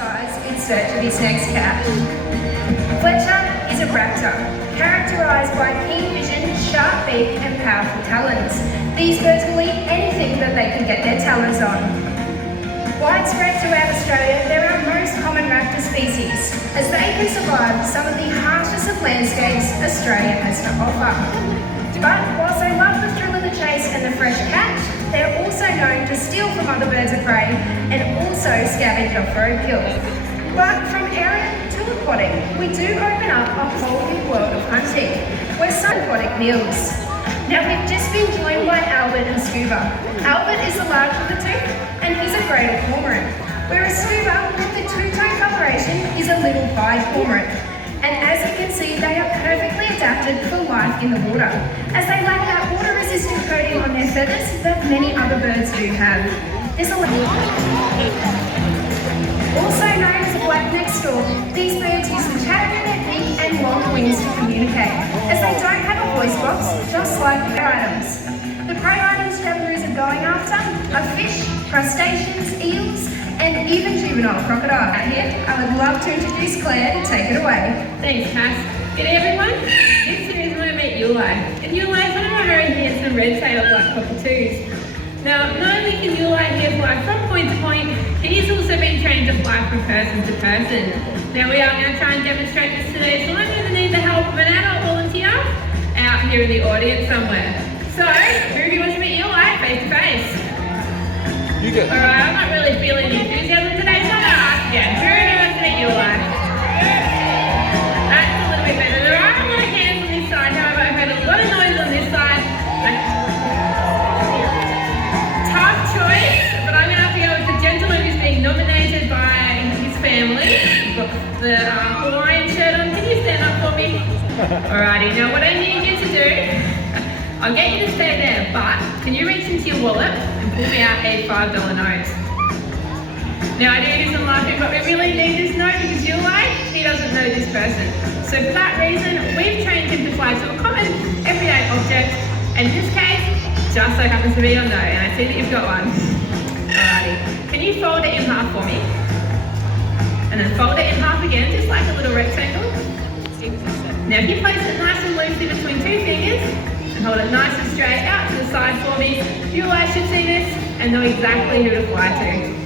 skies in search of his next catch. Fletcher is a raptor, characterised by keen vision, sharp beak and powerful talons. These birds will eat anything that they can get their talons on. Widespread throughout Australia, they're our most common raptor species, as they can survive some of the harshest of landscapes Australia has to offer. But whilst they love the thrill of the chase and the fresh catch, they're also known to steal from other birds of prey and also scavenge off roadkill. But from aerial to aquatic, we do open up a whole new world of hunting, where some aquatic meals. Now we've just been joined by Albert and Scuba. Albert is the larger of the two, and he's a greater cormorant, whereas Scuba, with the two-tone coloration, is a little bi-cormorant. And as you can see, they are perfectly adapted for life in the water, as they lack that water-resistant coating on their feathers that many other birds do have. Also known as a black-necked stork, these birds use the chatter in their beak and long wings to communicate, as they don't have a voice box, just like their items. The prey items javaroos are going after are fish, crustaceans, eels, and even juvenile crocodile. Here, I would love to introduce Claire to take it away. Thanks, Cass. G'day everyone. This series we're going to meet Ulai. And Ulai is one of our very handsome red-tailed black cockatoos. Now, not only can Ulai here fly from point to point, he's also been trained to fly from person to person. Now, we are going to try and demonstrate this today, so I'm going to need the help of an adult volunteer out here in the audience somewhere. So, who of you wants to meet Ulai face to face? You go. Alright, I'm not really feeling the enthusiasm today, so I'm going to ask again. Who of you wants to meet Ulai? That's a little bit better. There are a lot of hands on this side, however, I heard a lot of noise on this side. Tough choice, but I'm going to have to go with the gentleman who's being nominated by his family. You've got the Hawaiian shirt on. Can you stand up for me? Alrighty, now what I need you to do, I'll get you to stay there, but can you reach into your wallet and pull me out a $5 note? Now I know you do some laughing, but we really need this note because Ulai, he doesn't know this person. So for that reason, we've trained him to fly to a common, everyday object, and in this case, just so happens to be your note, and I see that you've got one. Alrighty, can you fold it in half for me? And then fold it in half again, just like a little rectangle. Now if you place it nice and loosely between two fingers, and hold it nice and straight out to the side for me, you guys should see this and know exactly who to fly to.